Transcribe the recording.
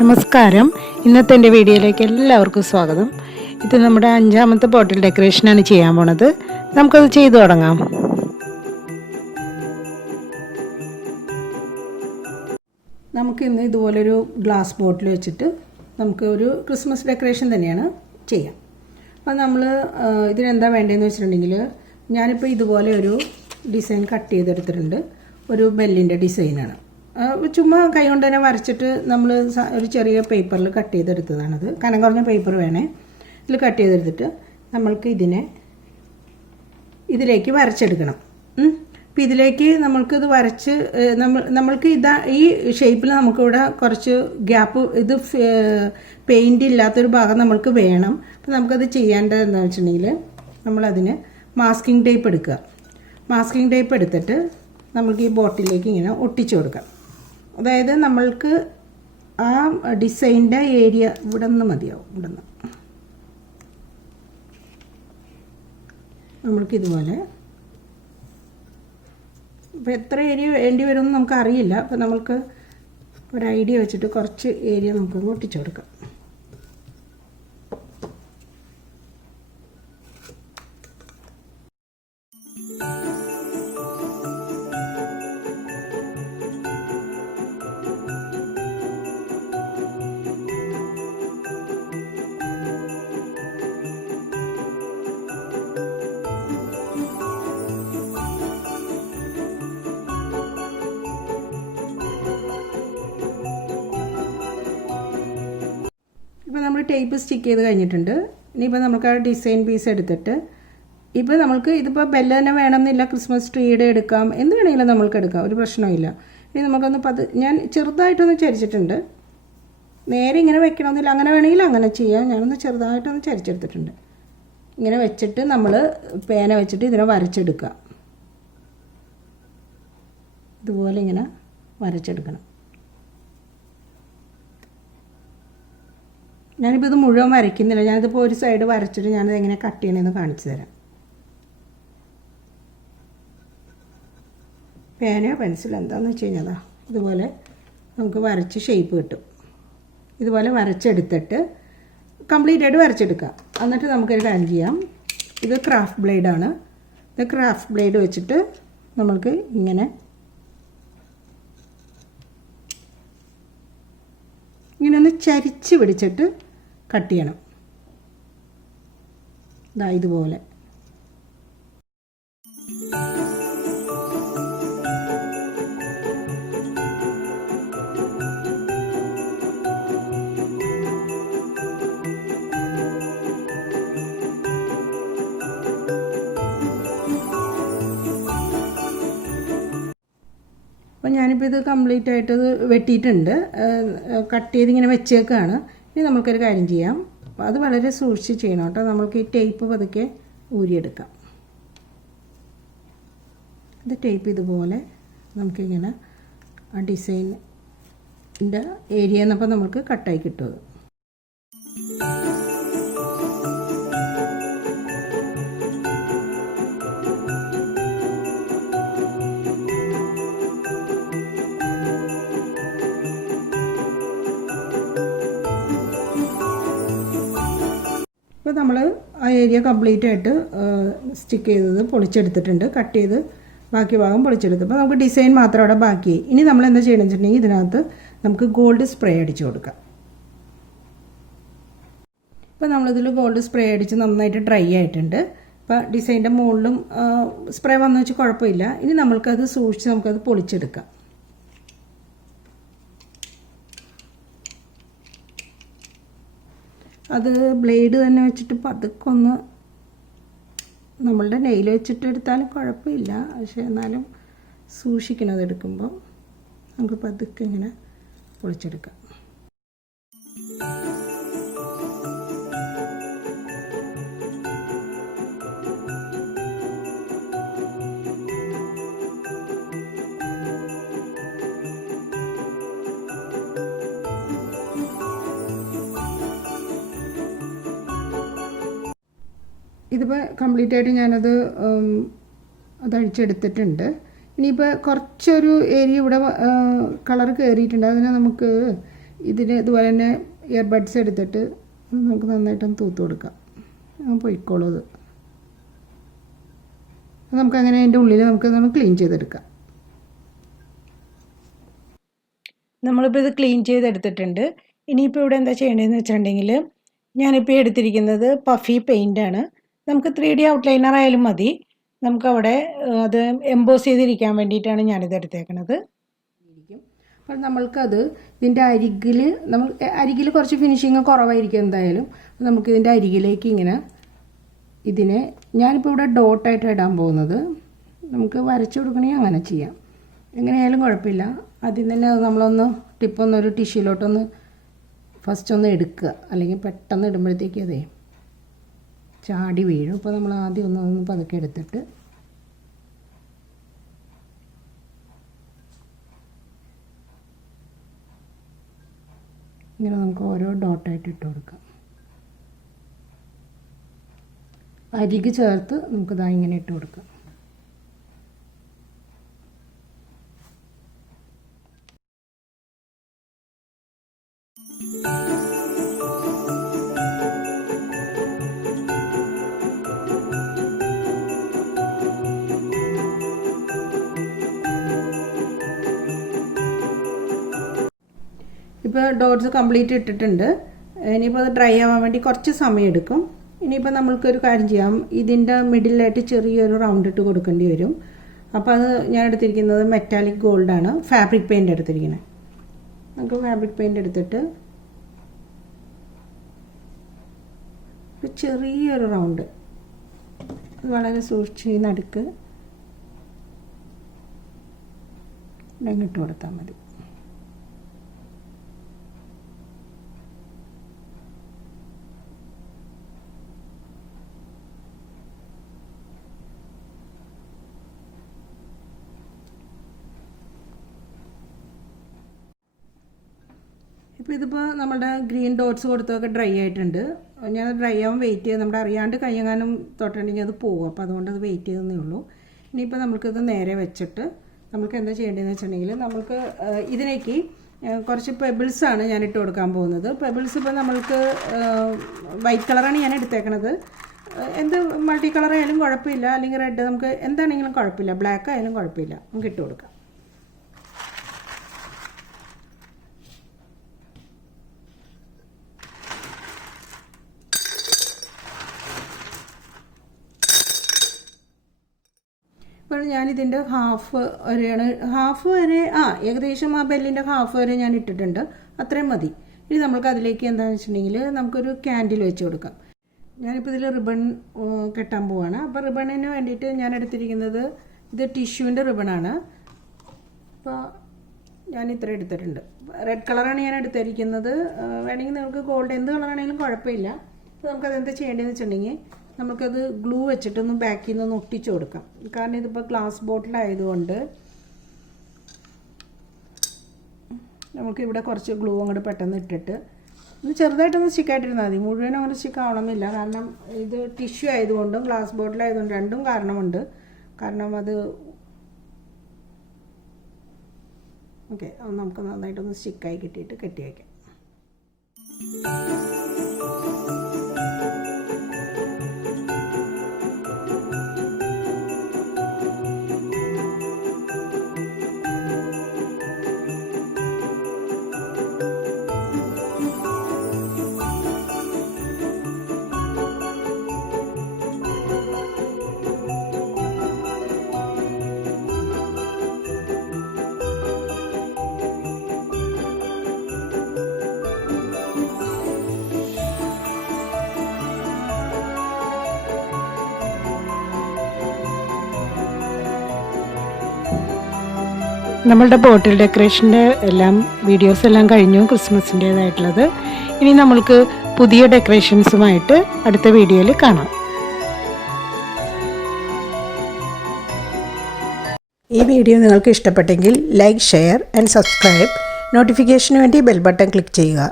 നമസ്കാരം. ഇന്നത്തെ എൻ്റെ വീഡിയോയിലേക്ക് എല്ലാവർക്കും സ്വാഗതം. ഇത് നമ്മുടെ 5ാമത്തെ ബോട്ടിൽ ഡെക്കറേഷനാണ് ചെയ്യാൻ പോണത്. നമുക്കത് ചെയ്തു തുടങ്ങാം. നമുക്കിന്ന് ഇതുപോലൊരു ഗ്ലാസ് ബോട്ടിൽ വെച്ചിട്ട് നമുക്ക് ഒരു ക്രിസ്മസ് ഡെക്കറേഷൻ തന്നെയാണ് ചെയ്യാം. അപ്പോൾ നമ്മൾ ഇതിനെന്താ വേണ്ടതെന്ന് വെച്ചിട്ടുണ്ടെങ്കിൽ, ഞാനിപ്പോൾ ഇതുപോലെ ഒരു ഡിസൈൻ കട്ട് ചെയ്തെടുത്തിട്ടുണ്ട്. ഒരു ബെല്ലിൻ്റെ ഡിസൈനാണ്. ചുമ്മാ കൈ കൊണ്ട് തന്നെ വരച്ചിട്ട് നമ്മൾ ഒരു ചെറിയ പേപ്പറിൽ കട്ട് ചെയ്തെടുത്തതാണത്. കനം കുറഞ്ഞ പേപ്പർ വേണേ. ഇതിൽ കട്ട് ചെയ്തെടുത്തിട്ട് നമ്മൾക്ക് ഇതിലേക്ക് വരച്ചെടുക്കണം. അപ്പോൾ ഇതിലേക്ക് നമ്മൾക്കിത് വരച്ച് നമ്മൾക്ക് ഈ ഷേപ്പിൽ നമുക്കിവിടെ കുറച്ച് ഗ്യാപ്പ്, ഇത് പെയിൻ്റ് ഇല്ലാത്തൊരു ഭാഗം നമ്മൾക്ക് വേണം. അപ്പോൾ നമുക്കത് ചെയ്യേണ്ടത് എന്താണെന്ന് വെച്ചിട്ടുണ്ടെങ്കിൽ, നമ്മളതിന് മാസ്കിംഗ് ടേപ്പ് എടുക്കുക. മാസ്കിംഗ് ടേപ്പ് എടുത്തിട്ട് നമ്മൾക്ക് ഈ ബോട്ടിലേക്ക് ഇങ്ങനെ ഒട്ടിച്ചു കൊടുക്കാം. അതായത് നമ്മൾക്ക് ആ ഡിസൈൻ്റെ ഏരിയ ഇവിടെ നിന്ന് മതിയാവും. ഇവിടെ നിന്ന് നമ്മൾക്കിതുപോലെ, ഇപ്പോൾ എത്ര ഏരിയ വേണ്ടി വരുമെന്ന് നമുക്കറിയില്ല. അപ്പോൾ നമ്മൾക്ക് ഒരു ഐഡിയ വെച്ചിട്ട് കുറച്ച് ഏരിയ നമുക്ക് ഒട്ടിച്ചു കൊടുക്കാം. ഇപ്പോൾ നമ്മൾ ടേപ്പ് സ്റ്റിക്ക് ചെയ്ത് കഴിഞ്ഞിട്ടുണ്ട്. ഇനിയിപ്പോൾ നമുക്ക് ആ ഡിസൈൻ പീസ് എടുത്തിട്ട്, ഇപ്പോൾ നമ്മൾക്ക് ഇതിപ്പോൾ ബെല്ല് തന്നെ വേണമെന്നില്ല, ക്രിസ്മസ് ട്രീയുടെ എടുക്കാം, എന്ത് വേണമെങ്കിലും നമ്മൾക്ക് എടുക്കാം, ഒരു പ്രശ്നമില്ല. ഇനി നമുക്കൊന്ന് ഞാൻ ചെറുതായിട്ടൊന്ന് ചരിച്ചിട്ടുണ്ട്. നേരെ ഇങ്ങനെ വെക്കണമെന്നില്ല, അങ്ങനെ വേണമെങ്കിൽ അങ്ങനെ ചെയ്യാം. ഞാനൊന്ന് ചെറുതായിട്ടൊന്ന് ചരിച്ചെടുത്തിട്ടുണ്ട്. ഇങ്ങനെ വെച്ചിട്ട് നമ്മൾ പേന വെച്ചിട്ട് ഇതിനെ വരച്ചെടുക്കുക. ഇതുപോലെ ഇങ്ങനെ വരച്ചെടുക്കണം. ഞാനിപ്പോൾ ഇത് മുഴുവൻ വരയ്ക്കുന്നില്ല. ഞാനിതിപ്പോൾ ഒരു സൈഡ് വരച്ചിട്ട് ഞാനിത് എങ്ങനെ കട്ട് ചെയ്യണമെന്ന് കാണിച്ചു തരാം. പേനയോ പെൻസിലോ എന്താണെന്ന് വെച്ച് കഴിഞ്ഞാൽ ഇതുപോലെ നമുക്ക് വരച്ച് ഷേപ്പ് കിട്ടും. ഇതുപോലെ വരച്ചെടുത്തിട്ട് കംപ്ലീറ്റ് ആയിട്ട് വരച്ചെടുക്കാം. എന്നിട്ട് നമുക്കൊരു കാര്യം ചെയ്യാം. ഇത് ക്രാഫ്റ്റ് ബ്ലേഡാണ്. ഇത് ക്രാഫ്റ്റ് ബ്ലേഡ് വെച്ചിട്ട് നമ്മൾക്ക് ഇങ്ങനെ ഒന്ന് ചരിച്ച് പിടിച്ചിട്ട് കട്ട് ചെയ്യണം. ഇതുപോലെ. അപ്പോൾ ഞാനിപ്പോൾ ഇത് കംപ്ലീറ്റ് ആയിട്ട് വെട്ടിയിട്ടുണ്ട്. കട്ട് ചെയ്ത് ഇങ്ങനെ വെച്ചേക്കാണ്. ഇനി നമുക്കൊരു കാര്യം ചെയ്യാം. അത് വളരെ സൂക്ഷിച്ച് ചെയ്യണം കേട്ടോ. നമ്മൾക്ക് ഈ ടേപ്പ് പതുക്കെ ഊരിയെടുക്കാം. ഇത് ടേപ്പ് ഇതുപോലെ നമുക്കിങ്ങനെ ആ ഡിസൈനിൻ്റെ ഏരിയ എന്നപ്പോൾ നമുക്ക് കട്ടായി കിട്ടും. ഇപ്പോൾ നമ്മൾ ആ ഏരിയ കംപ്ലീറ്റ് ആയിട്ട് സ്റ്റിക്ക് ചെയ്തത് പൊളിച്ചെടുത്തിട്ടുണ്ട്. കട്ട് ചെയ്ത് ബാക്കി ഭാഗം പൊളിച്ചെടുത്തു. അപ്പോൾ നമുക്ക് ഡിസൈൻ മാത്രം അവിടെ ബാക്കിയായി. ഇനി നമ്മൾ എന്താ ചെയ്യണമെന്ന് വെച്ചിട്ടുണ്ടെങ്കിൽ, ഇതിനകത്ത് നമുക്ക് ഗോൾഡ് സ്പ്രേ അടിച്ചു കൊടുക്കാം. ഇപ്പോൾ നമ്മളിതിൽ ഗോൾഡ് സ്പ്രേ അടിച്ച് നന്നായിട്ട് ഡ്രൈ ആയിട്ടുണ്ട്. ഇപ്പോൾ ഡിസൈൻ്റെ മുകളിലും സ്പ്രേ വന്നു വെച്ച് കുഴപ്പമില്ല. ഇനി നമ്മൾക്കത് സൂക്ഷിച്ച് നമുക്കത് പൊളിച്ചെടുക്കാം. അത് ബ്ലേഡ് തന്നെ വെച്ചിട്ട് പതുക്കെ ഒന്ന് നമ്മളുടെ നെയിൽ വെച്ചിട്ട് എടുത്താലും കുഴപ്പമില്ല. പക്ഷേ എന്നാലും സൂക്ഷിക്കണം. അതെടുക്കുമ്പോൾ നമുക്ക് പതുക്കെ ഇങ്ങനെ പൊളിച്ചെടുക്കാം. ഇതിപ്പോൾ കംപ്ലീറ്റ് ആയിട്ട് ഞാനത് അതഴിച്ചെടുത്തിട്ടുണ്ട്. ഇനിയിപ്പോൾ കുറച്ചൊരു ഏരിയ ഇവിടെ കളർ കയറിയിട്ടുണ്ട്. അതിനെ നമുക്ക് ഇതിന് ഇതുപോലെ തന്നെ ഇയർബഡ്സ് എടുത്തിട്ട് നമുക്ക് നന്നായിട്ടൊന്ന് തൂത്ത് കൊടുക്കാം. പൊയ്ക്കോളൂ. അത് നമുക്കങ്ങനെ അതിൻ്റെ ഉള്ളിൽ നമുക്കൊന്ന് ക്ലീൻ ചെയ്തെടുക്കാം. നമ്മളിപ്പോൾ ഇത് ക്ലീൻ ചെയ്തെടുത്തിട്ടുണ്ട്. ഇനിയിപ്പോൾ ഇവിടെ എന്താ ചെയ്യേണ്ടതെന്ന് വെച്ചിട്ടുണ്ടെങ്കിൽ ഞാനിപ്പോൾ എടുത്തിരിക്കുന്നത് പഫി പെയിൻ്റാണ്. നമുക്ക് 3D ഔട്ട്ലൈനർ ആയാലും മതി. നമുക്കവിടെ അത് എംബോസ് ചെയ്തിരിക്കാൻ വേണ്ടിയിട്ടാണ് ഞാനിത് എടുത്തേക്കണത്. അപ്പോൾ നമ്മൾക്കത് ഇതിൻ്റെ അരികിൽ കുറച്ച് ഫിനിഷിങ് കുറവായിരിക്കും എന്തായാലും. നമുക്കിതിൻ്റെ അരികിലേക്ക് ഇങ്ങനെ ഇതിനെ ഞാനിപ്പോൾ ഇവിടെ ഡോട്ടായിട്ട് ഇടാൻ പോകുന്നത്. നമുക്ക് വരച്ചു കൊടുക്കണമെങ്കിൽ അങ്ങനെ ചെയ്യാം, എങ്ങനെയായാലും കുഴപ്പമില്ല. ആദ്യം തന്നെ നമ്മളൊന്ന് ടിപ്പൊന്നൊരു ടിഷ്യൂലോട്ടൊന്ന് ഫസ്റ്റ് ഒന്ന് എടുക്കുക, അല്ലെങ്കിൽ പെട്ടെന്ന് ഇടുമ്പോഴത്തേക്ക് അതേ ചാടി വീഴും. അപ്പോൾ നമ്മൾ ആദ്യം ഒന്ന് പതുക്കെ എടുത്തിട്ട് ഇങ്ങനെ നമുക്ക് ഓരോ ഡോട്ടായിട്ട് ഇട്ട് കൊടുക്കാം. അരികു ചേർത്ത് നമുക്കിതാ ഇങ്ങനെ ഇട്ട് കൊടുക്കാം. ഇപ്പോൾ ഡോട്ട്സ് കംപ്ലീറ്റ് ഇട്ടിട്ടുണ്ട്. ഇനിയിപ്പോൾ അത് ഡ്രൈ ആവാൻ വേണ്ടി കുറച്ച് സമയം എടുക്കും. ഇനിയിപ്പോൾ നമ്മൾക്കൊരു കാര്യം ചെയ്യാം, ഇതിൻ്റെ മിഡിലായിട്ട് ചെറിയൊരു റൗണ്ട് ഇട്ട് കൊടുക്കേണ്ടി വരും. അപ്പോൾ അത് ഞാൻ എടുത്തിരിക്കുന്നത് മെറ്റാലിക് ഗോൾഡാണ്, ഫാബ്രിക് പെയിൻ്റ് എടുത്തിരിക്കുന്നത്. നമുക്ക് ഫാബ്രിക് പെയിൻ്റ് എടുത്തിട്ട് ഒരു ചെറിയൊരു റൗണ്ട് വളരെ സൂക്ഷിച്ച് നടുക്ക് ഇട്ട് കൊടുത്താൽ മതി. ഇപ്പോൾ ഇതിപ്പോൾ നമ്മുടെ ഗ്രീൻ ഡോട്ട്സ് കൊടുത്തൊക്കെ ഡ്രൈ ആയിട്ടുണ്ട്. ഞാൻ ഡ്രൈ ആവാൻ വെയിറ്റ് ചെയ്ത് നമ്മുടെ അറിയാണ്ട് കയ്യെങ്ങാനും തൊട്ടുണ്ടെങ്കിൽ അത് പോകും. അപ്പോൾ അതുകൊണ്ട് അത് വെയിറ്റ് ചെയ്തേ ഉള്ളൂ. ഇനിയിപ്പോൾ നമുക്കിത് നേരെ വെച്ചിട്ട് നമുക്ക് എന്താ ചെയ്യേണ്ടതെന്ന് വെച്ചിട്ടുണ്ടെങ്കിൽ നമുക്ക് ഇതിലേക്ക് കുറച്ച് പെബിൾസാണ് ഞാൻ ഇട്ട് കൊടുക്കാൻ പോകുന്നത്. പെബിൾസ് ഇപ്പോൾ നമ്മൾക്ക് വൈറ്റ് കളറാണ് ഞാൻ എടുത്തേക്കണത്. എന്ത് മൾട്ടി കളർ ആയാലും കുഴപ്പമില്ല, അല്ലെങ്കിൽ റെഡ്, നമുക്ക് എന്താണെങ്കിലും കുഴപ്പമില്ല, ബ്ലാക്ക് ആയാലും കുഴപ്പമില്ല, നമുക്ക് ഇട്ട് കൊടുക്കാം. ഇപ്പോൾ ഞാനിതിൻ്റെ ഹാഫ് വരെ ഏകദേശം ആ ബെല്ലിൻ്റെ ഹാഫ് വരെ ഞാൻ ഇട്ടിട്ടുണ്ട്. അത്രയും മതി. ഇനി നമ്മൾക്ക് അതിലേക്ക് എന്താണെന്ന് വെച്ചിട്ടുണ്ടെങ്കിൽ നമുക്കൊരു ക്യാൻഡിൽ വെച്ച് കൊടുക്കാം. ഞാനിപ്പോൾ ഇതിൽ റിബൺ കെട്ടാൻ പോവാണ്. അപ്പോൾ റിബണിന് വേണ്ടിയിട്ട് ഞാൻ എടുത്തിരിക്കുന്നത് ഇത് ടിഷ്യൂവിൻ്റെ റിബണാണ്. അപ്പോൾ ഞാൻ ഇത്ര എടുത്തിട്ടുണ്ട്. റെഡ് കളറാണ് ഞാൻ എടുത്തിരിക്കുന്നത്. വേണമെങ്കിൽ നിങ്ങൾക്ക് ഗോൾഡ് എന്ത് കളറാണെങ്കിലും കുഴപ്പമില്ല. അപ്പോൾ നമുക്കതെന്താ ചെയ്യേണ്ടതെന്ന് വെച്ചിട്ടുണ്ടെങ്കിൽ നമുക്കത് ഗ്ലൂ വെച്ചിട്ടൊന്ന് ബാക്കിൽ നിന്ന് ഒട്ടിച്ചു കൊടുക്കാം. കാരണം ഇതിപ്പോൾ ഗ്ലാസ് ബോട്ടിലായതുകൊണ്ട് നമുക്കിവിടെ കുറച്ച് ഗ്ലൂ അങ്ങോട്ട് പെട്ടെന്ന് ഇട്ടിട്ട് ഒന്ന് ചെറുതായിട്ടൊന്ന് സ്റ്റിക്കായിട്ടിരുന്നാൽ മതി. മുഴുവനും അങ്ങനെ സ്റ്റിക്ക് ആവണമെന്നില്ല. കാരണം ഇത് ടിഷ്യൂ ആയതുകൊണ്ടും ഗ്ലാസ് ബോട്ടിലായതുകൊണ്ടും രണ്ടും കാരണമുണ്ട്. കാരണം അത് ഓക്കെ, നമുക്ക് നന്നായിട്ടൊന്ന് സ്റ്റിക്കായി കിട്ടിയിട്ട് കെട്ടി വയ്ക്കാം. നമ്മളുടെ ബോട്ടിൽ ഡെക്കറേഷൻ്റെ എല്ലാം വീഡിയോസ് എല്ലാം കഴിഞ്ഞു, ക്രിസ്മസിൻ്റേതായിട്ടുള്ളത്. ഇനി നമ്മൾക്ക് പുതിയ ഡെക്കറേഷൻസുമായിട്ട് അടുത്ത വീഡിയോയിൽ കാണാം. ഈ വീഡിയോ നിങ്ങൾക്ക് ഇഷ്ടപ്പെട്ടെങ്കിൽ ലൈക്ക്, ഷെയർ ആൻഡ് സബ്സ്ക്രൈബ്. നോട്ടിഫിക്കേഷന് വേണ്ടി ബെൽ ബട്ടൺ ക്ലിക്ക് ചെയ്യുക.